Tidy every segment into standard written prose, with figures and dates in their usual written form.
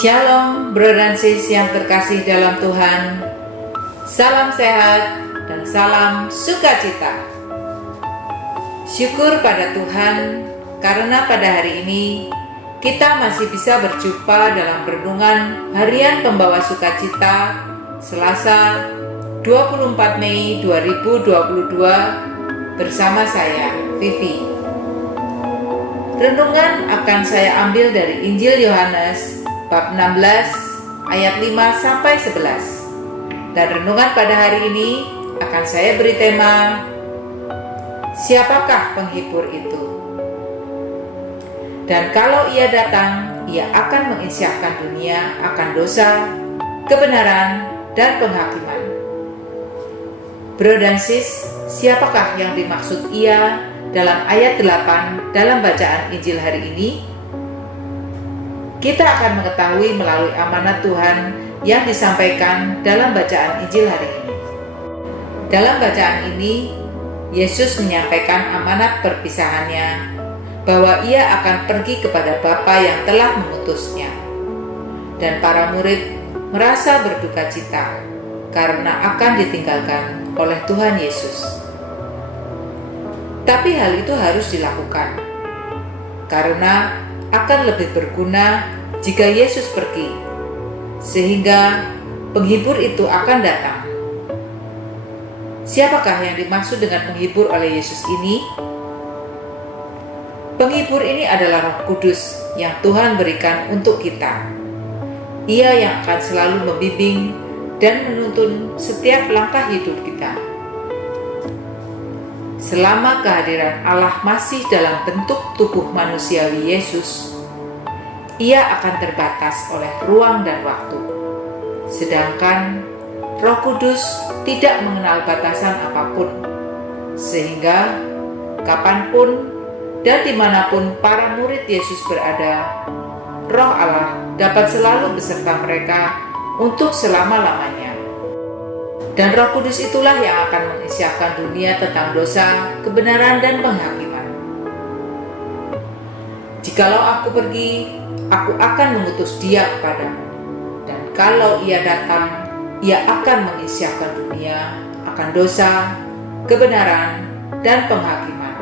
Shalom, brother dan sis yang terkasih dalam Tuhan. Salam sehat dan salam sukacita. Syukur pada Tuhan karena pada hari ini kita masih bisa berjumpa dalam renungan harian pembawa sukacita Selasa 24 Mei 2022 bersama saya, Vivi. Renungan akan saya ambil dari Injil Yohanes bab 16 ayat 5-11. Dan renungan pada hari ini akan saya beri tema, siapakah penghibur itu? Dan kalau ia datang, ia akan menginsyafkan dunia akan dosa, kebenaran, dan penghakiman. Bro dan sis, siapakah yang dimaksud ia dalam ayat 8 dalam bacaan Injil hari ini? Kita akan mengetahui melalui amanat Tuhan yang disampaikan dalam bacaan Injil hari ini. Dalam bacaan ini, Yesus menyampaikan amanat perpisahannya, bahwa ia akan pergi kepada Bapa yang telah mengutusnya. Dan para murid merasa berduka cita karena akan ditinggalkan oleh Tuhan Yesus. Tapi hal itu harus dilakukan, karena akan lebih berguna jika Yesus pergi, sehingga penghibur itu akan datang. Siapakah yang dimaksud dengan penghibur oleh Yesus ini? Penghibur ini adalah Roh Kudus yang Tuhan berikan untuk kita. Ia yang akan selalu membimbing dan menuntun setiap langkah hidup kita. Selama kehadiran Allah masih dalam bentuk tubuh manusiawi Yesus, ia akan terbatas oleh ruang dan waktu. Sedangkan Roh Kudus tidak mengenal batasan apapun, sehingga kapanpun dan dimanapun para murid Yesus berada, Roh Allah dapat selalu beserta mereka untuk selama-lamanya. Dan Roh Kudus itulah yang akan menginsyafkan dunia tentang dosa, kebenaran, dan penghakiman. Jikalau aku pergi, aku akan mengutus dia kepadamu. Dan kalau ia datang, ia akan menginsyafkan dunia akan dosa, kebenaran, dan penghakiman.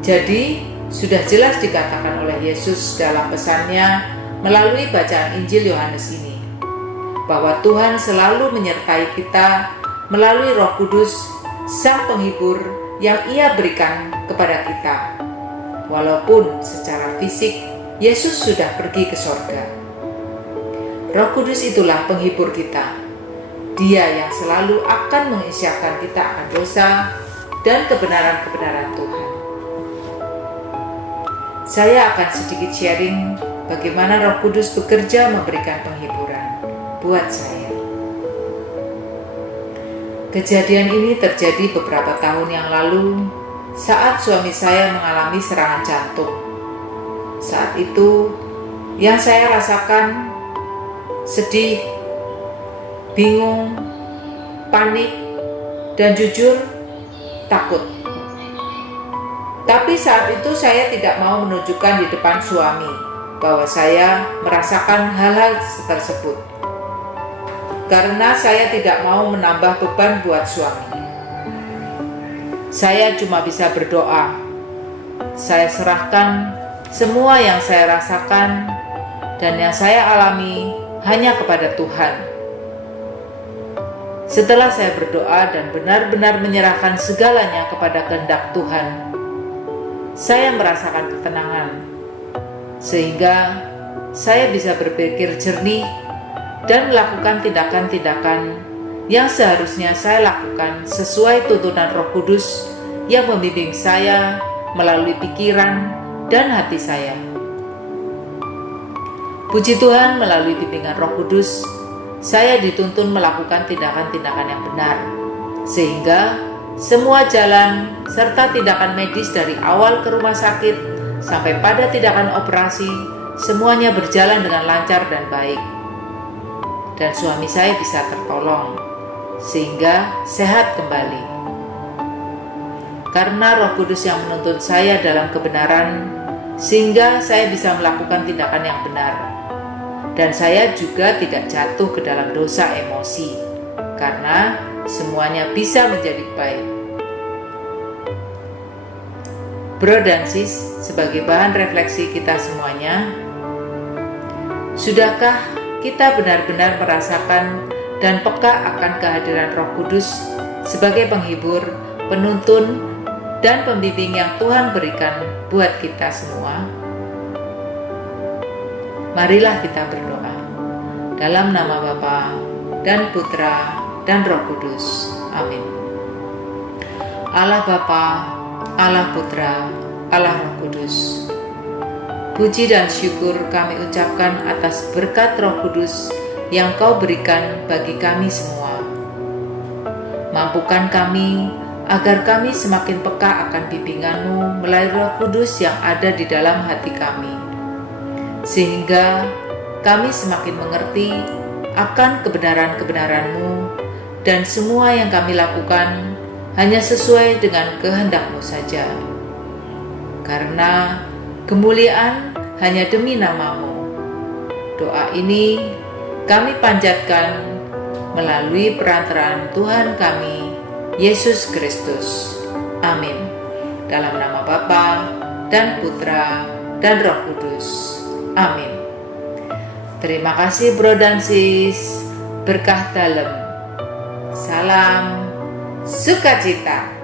Jadi, sudah jelas dikatakan oleh Yesus dalam pesannya melalui bacaan Injil Yohanes ini, bahwa Tuhan selalu menyertai kita melalui Roh Kudus, Sang Penghibur yang ia berikan kepada kita. Walaupun secara fisik Yesus sudah pergi ke sorga. Roh Kudus itulah penghibur kita. Dia yang selalu akan menginsyafkan kita akan dosa dan kebenaran-kebenaran Tuhan. Saya akan sedikit sharing bagaimana Roh Kudus bekerja memberikan penghiburan buat saya. Kejadian ini terjadi beberapa tahun yang lalu saat suami saya mengalami serangan jantung. Saat itu yang saya rasakan sedih, bingung, panik, dan jujur takut. Tapi saat itu saya tidak mau menunjukkan di depan suami bahwa saya merasakan hal-hal tersebut, karena saya tidak mau menambah beban buat suami. Saya cuma bisa berdoa. Saya serahkan semua yang saya rasakan dan yang saya alami hanya kepada Tuhan. Setelah saya berdoa dan benar-benar menyerahkan segalanya kepada kehendak Tuhan, saya merasakan ketenangan, sehingga saya bisa berpikir jernih dan melakukan tindakan-tindakan yang seharusnya saya lakukan sesuai tuntunan Roh Kudus yang membimbing saya melalui pikiran dan hati saya. Puji Tuhan, melalui bimbingan Roh Kudus, saya dituntun melakukan tindakan-tindakan yang benar, sehingga semua jalan serta tindakan medis dari awal ke rumah sakit sampai pada tindakan operasi, semuanya berjalan dengan lancar dan baik. Dan suami saya bisa tertolong, sehingga sehat kembali. Karena Roh Kudus yang menuntun saya dalam kebenaran, sehingga saya bisa melakukan tindakan yang benar. Dan saya juga tidak jatuh ke dalam dosa emosi, karena semuanya bisa menjadi baik. Bro dan sis, sebagai bahan refleksi kita semuanya, sudahkah kita benar-benar merasakan dan peka akan kehadiran Roh Kudus sebagai penghibur, penuntun, dan pembimbing yang Tuhan berikan buat kita semua? Marilah kita berdoa. Dalam nama Bapa dan Putra dan Roh Kudus. Amin. Allah Bapa, Allah Putra, Allah Roh Kudus. Puji dan syukur kami ucapkan atas berkat Roh Kudus yang Kau berikan bagi kami semua. Mampukan kami agar kami semakin peka akan bimbingan-Mu melalui Roh Kudus yang ada di dalam hati kami, sehingga kami semakin mengerti akan kebenaran-kebenaran-Mu, dan semua yang kami lakukan hanya sesuai dengan kehendak-Mu saja. Karena kemuliaan hanya demi nama-Mu. Doa ini kami panjatkan melalui perantaraan Tuhan kami, Yesus Kristus. Amin. Dalam nama Bapa dan Putra dan Roh Kudus. Amin. Terima kasih bro dan sis. Berkah dalam. Salam sukacita.